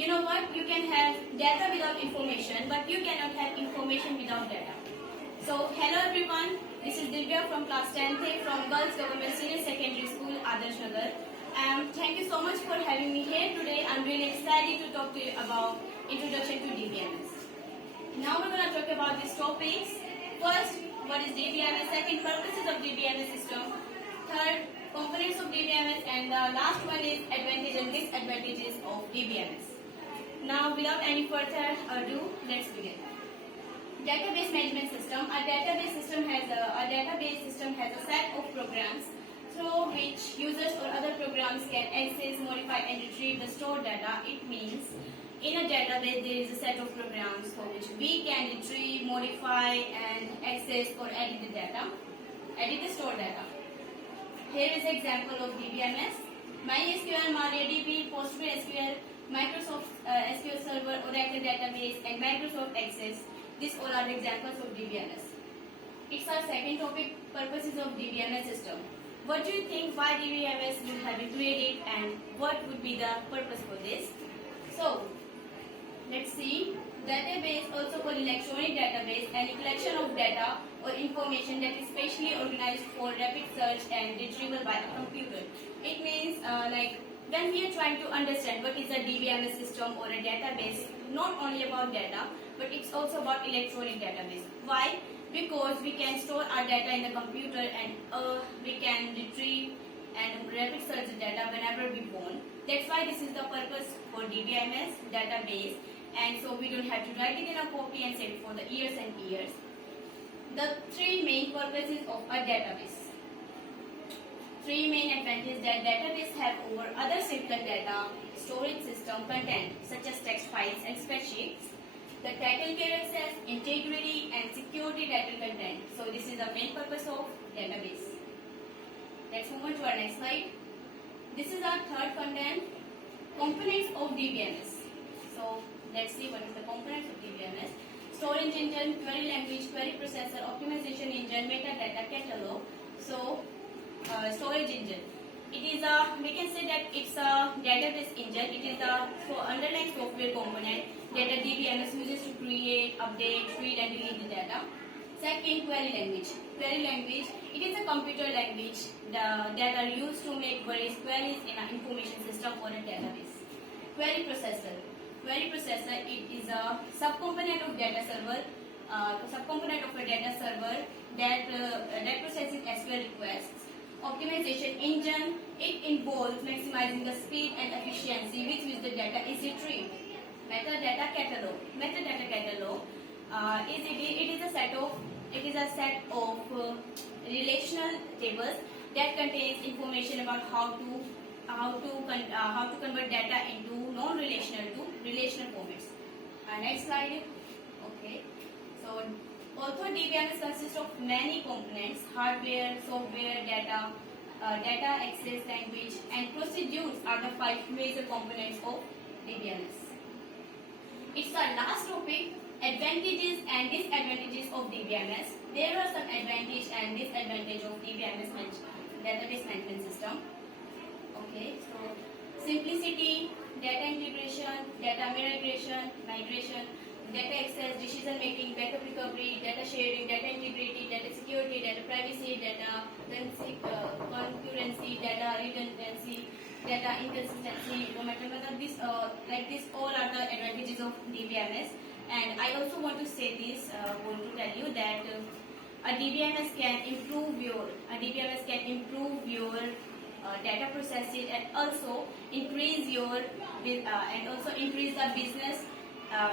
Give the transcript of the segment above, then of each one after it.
You know what? You can have data without information, but you cannot have information without data. So, hello everyone. This is Divya from class 10th from Girls Government Senior Secondary School, Adarsh Nagar. Thank you so much for having me here today. I'm really excited to talk to you about introduction to DBMS. Now we're going to talk about these topics. First, what is DBMS? Second, purposes of DBMS system. Third, components of DBMS, and the last one is advantages and disadvantages of DBMS. Now, without any further ado, let's begin. Database management system. A database system has a set of programs through which users or other programs can access, modify, and retrieve the stored data. It means in a database there is a set of programs for which we can retrieve, modify, and access or edit the data, edit the stored data. Here is an example of DBMS: MySQL, MariaDB, PostgreSQL, Microsoft SQL Server, Oracle Database, and Microsoft Access. These all are the examples of DBMS. It's our second topic, purposes of DBMS system. What do you think why DBMS would have been created and what would be the purpose for this? So, let's see. Database, also called electronic database, and a collection of data or information that is specially organized for rapid search and retrieval by a computer. It means when we are trying to understand what is a DBMS system or a database, not only about data, but it's also about electronic database. Why? Because we can store our data in the computer and we can retrieve and rapid search the data whenever we want. That's why this is the purpose for DBMS database, and so we don't have to write it in a copy and save it for the years and years. The three main purposes of a database. Three main advantages that database have over other simple data storage system content such as text files and spreadsheets. The title care access, integrity, and security data content. So this is the main purpose of database. Let's move on to our next slide. This is our third content, components of DBMS. So let's see what is the components of DBMS. Storage engine, query language, query processor, optimization engine, metadata catalog. So storage engine. It is we can say that it's a database engine. It is the underlying software component that the DBMS uses to create, update, read, and delete the data. Second, query language. Query language, it is a computer language that are used to make various queries in an information system or a database. Query processor. Query processor, it is a subcomponent of data server, that processes SQL requests. Optimization engine, it involves maximizing the speed and efficiency with which the data is retrieved. Metadata catalog. Metadata catalog it is a set of relational tables that contains information about how to convert data into non-relational to relational formats. Next slide. Okay. So although DBMS consists of many components, hardware, software, data access, language, and procedures are the five major components of DBMS. It's our last topic, advantages and disadvantages of DBMS. There are some advantages and disadvantages of DBMS database management system. Okay, so simplicity, data integration, data migration, data access, decision making, backup recovery, data sharing, data integrity, data security, data privacy, data concurrency, data redundancy, data inconsistency. No matter whether this all are the advantages of DBMS. And I also want to say this, want to tell you that a DBMS can improve your data processing and also increase the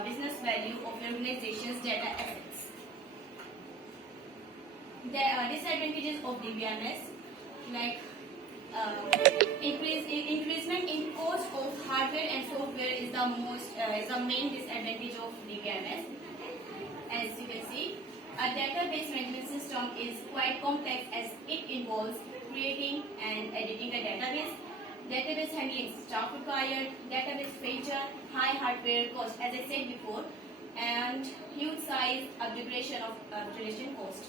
business value of your organization's data assets. The disadvantages of DBMS, increasement in cost of hardware and software is the main disadvantage of DBMS. As you can see, a database management system is quite complex as it involves creating and editing a database, database handling staff required, database feature, high hardware cost, as I said before, and huge size, upgradation cost.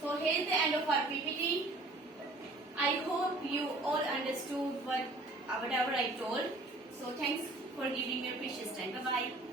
So here is the end of our PPT. I hope you all understood whatever I told. So thanks for for giving me your precious time. Bye-bye.